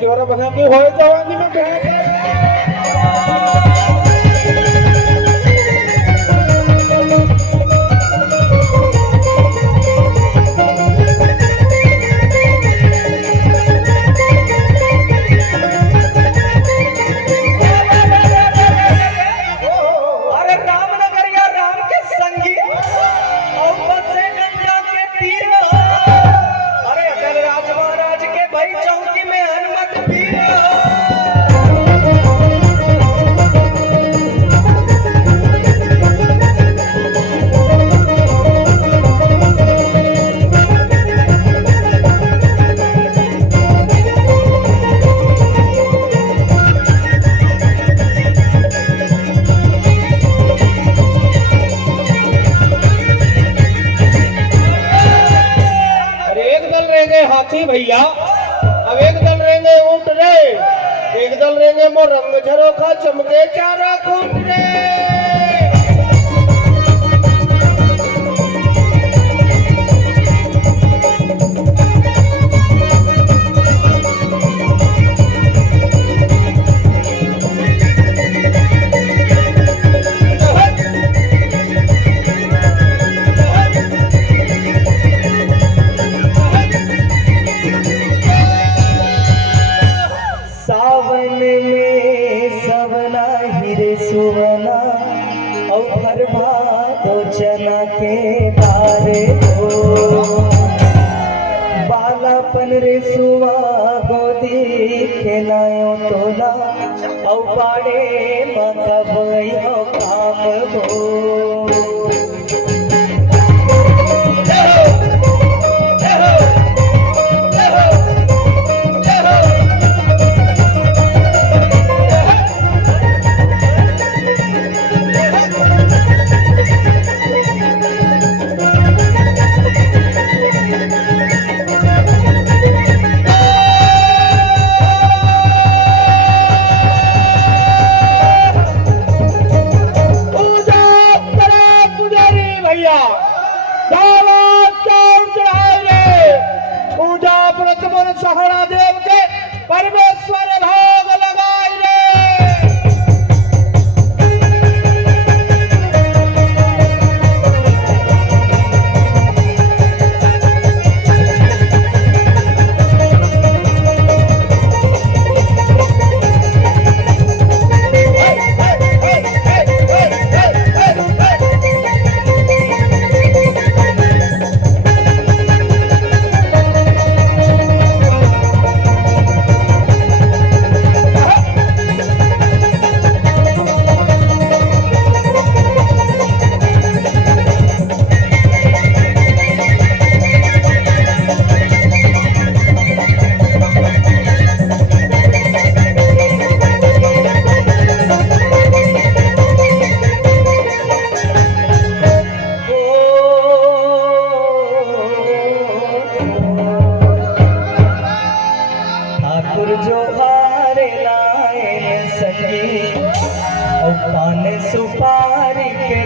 चोरा बना के हो जवानी में कहे हाथी भैया। अब एक दल रहेंगे ऊंट रे, एक दल रहेंगे मो रंग झरोखा चमके चारा खूंट रे। सुवना और भर भादो चना के बारे दो बालापन रे सुवा गोदी खेलायो तोला और बाड़े माता भई हो काम हो। सहारा देव के परमेश्वर भोग लगाई रे। जो हारे लाए संगी और पान सुपारी के